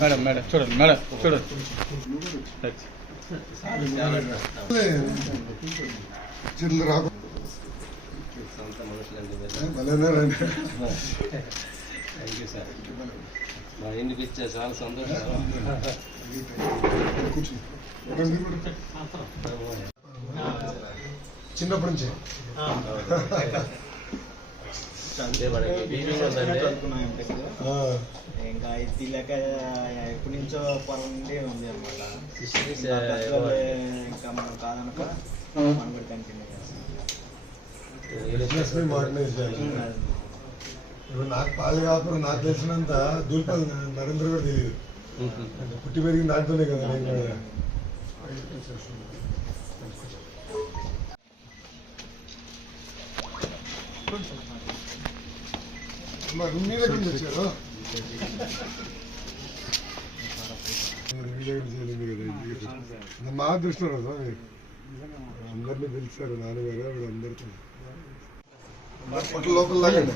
Madam madam చూడండి madam చూడండి. చిల్లు రాకు ఇంటికి ఇచ్చే చాలా సంతోషం. చిన్నప్పటి నుంచి. ఇంకా ఇది తెలియక ఎప్పటి నుంచో పొలం నుండి ఉంది అనమాట ఇంకా మనం కాదనక మనం కూడా కంటిన్యూ బిజినెస్ని మోడర్నైజ్ చేయాలి. ఇప్పుడు నాకు పాలు కాపురం నాకు తెలిసినంత దూల్పల్లి నరేంద్ర కూడా తెలియదు. అంటే పుట్టి పెరిగింది దాంట్లోనే కదా నేను కూడా. నుంచి వచ్చారు మరి మా అదృష్టం కదా మీరు అందరినీ పిలిచారు నాన్నగారు ఆవిడ అందరితో. లోపల లాగండి.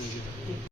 Tecnologia.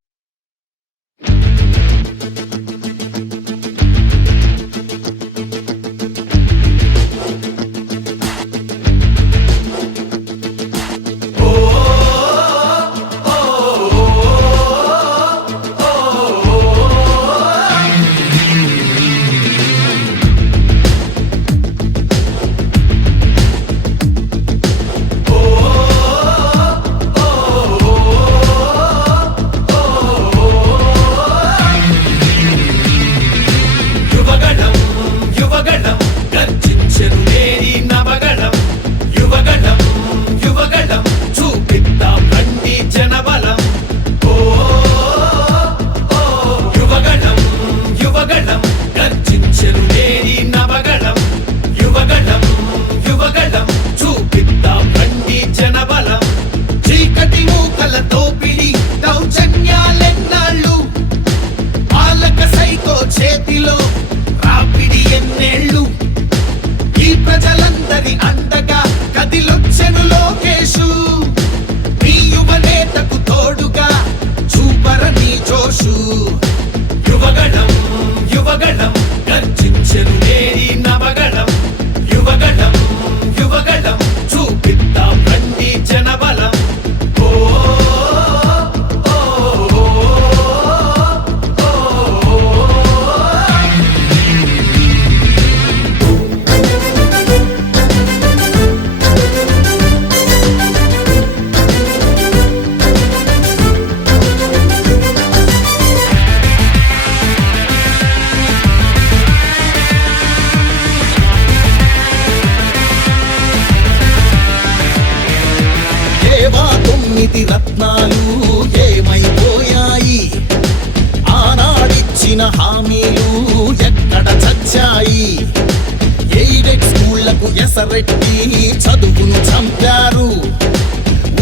స్కూళ్ళకు ఎసరెట్టి చదువును చంపారు.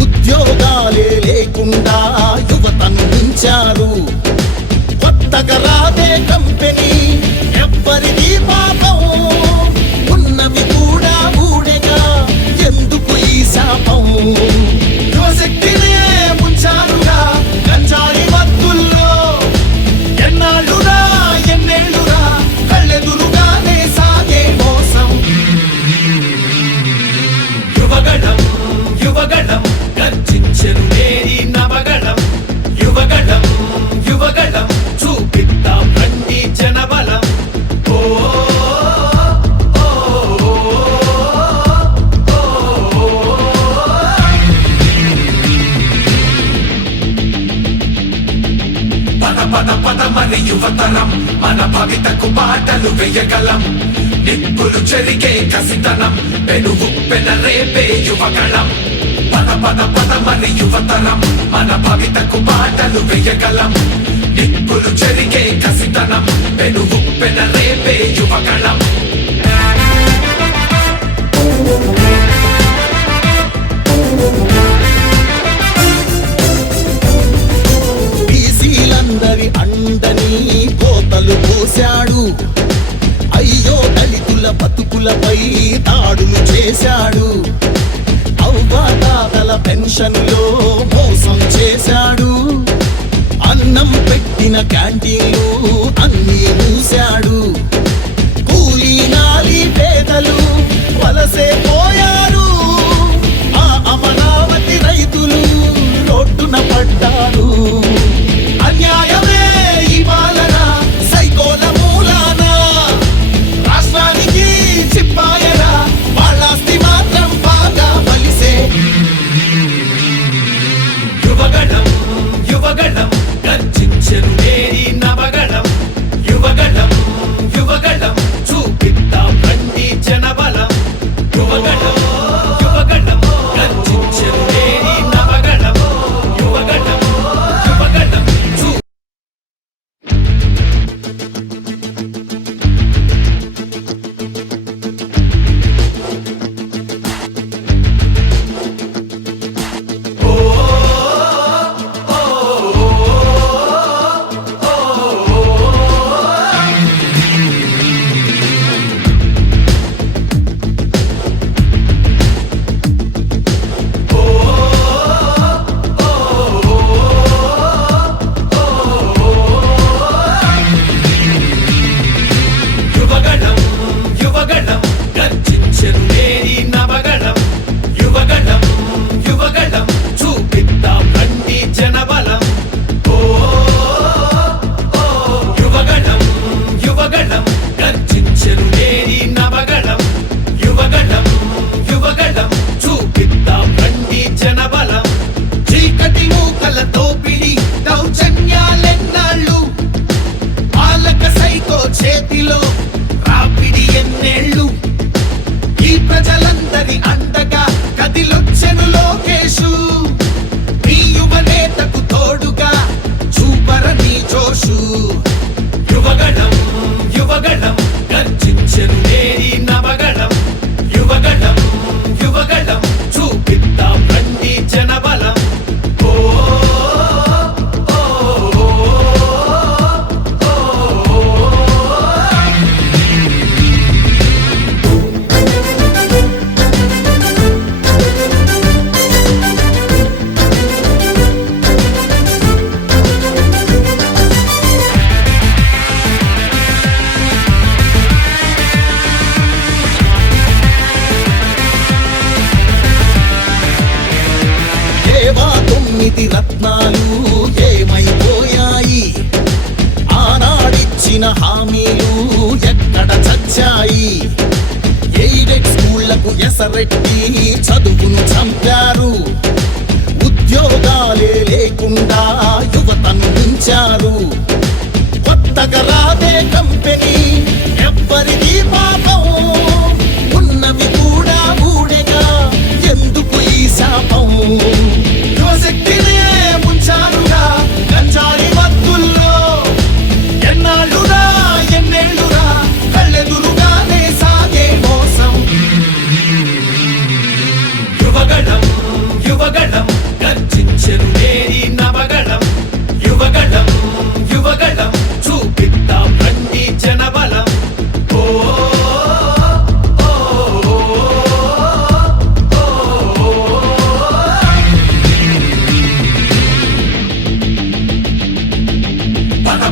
ఉద్యోగాలే లేకుండా యువతను ఉంచారు కొత్తగా రాదే కంపెనీ ఎవ్వరిది పాపం. ఉన్నవి కూడా ఊడెగా ఎందుకు ఈ శాపం? యువశక్తి మరి యువతరం మన భవితకు బాటలు వేయగలం. నిప్పులు చెరిగే కసితనం పెనుగు పెనరేపే యువగళం. పద పద పద మరి యువతరం మన భవితకు బాటలు వేయగలం. నిప్పులు చెరిగే కసితనం పెనుగు పెనరేపే యువగళం. బతుకులపై దాడులు చేశాడు. అవ్వాతాతల పెన్షన్లో మోసం చేశాడు. అన్నం పెట్టిన క్యాంటీన్లు అన్నీ మూశాడు. కూలీ నాలి పేదలు వలసే పోయారు. ఆ అమరావతి రైతులు రోడ్డున పడ్డారు. ఎసరెట్టి చదువును చంపారు. ఉద్యోగాలే లేకుండా యువతను ఉంచారు కొత్తగా రాదే కంపెనీ ఎవ్వరిది పాపం. ఉన్నవి కూడా ఊడెగా ఎందుకు ఈ శాపం? యువశక్తి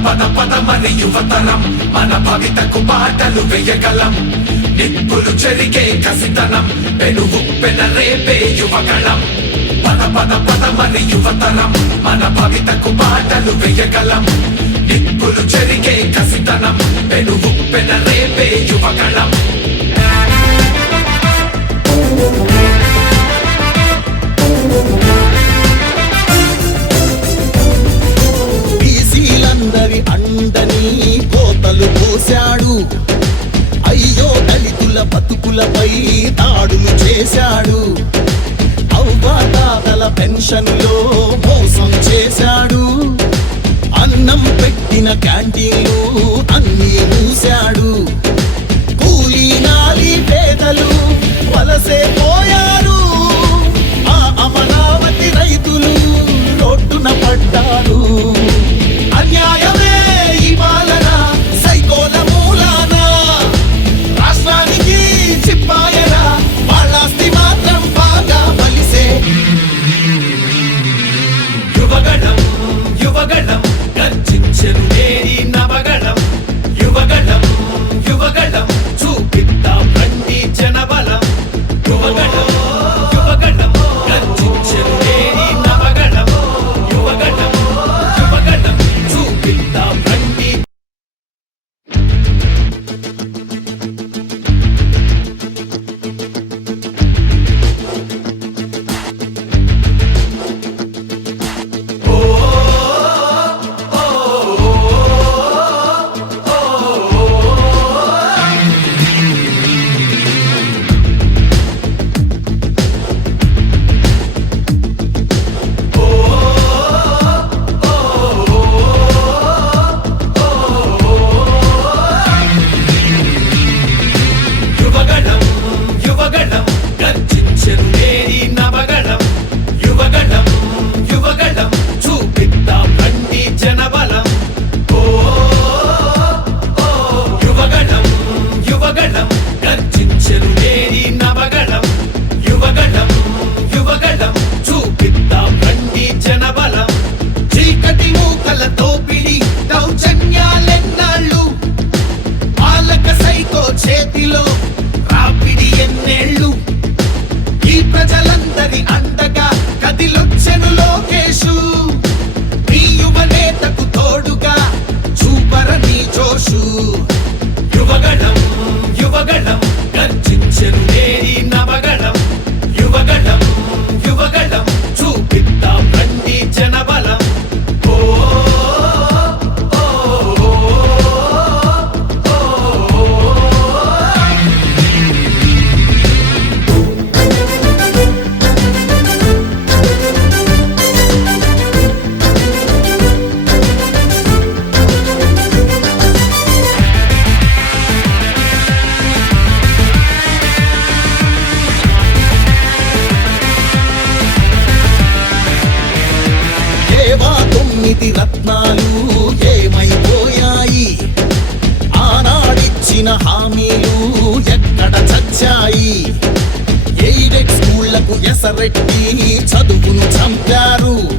పద పద పద మరి యువతరం. మన భవితకు పాటలు వేయగలం. నిప్పులు చెరిగే కసితనం. పెనుగు పెనరేపే యువగళం పద పద పద మరి యువతరం. మన భవితకు పాటలు వేయగలం. నిప్పులు చెరిగే కసితనం. పెనుగు పెనరేపే యువగళం పెన్షన్లో మోసం చేశాడు. అన్నం పెట్టిన క్యాంటీన్లు till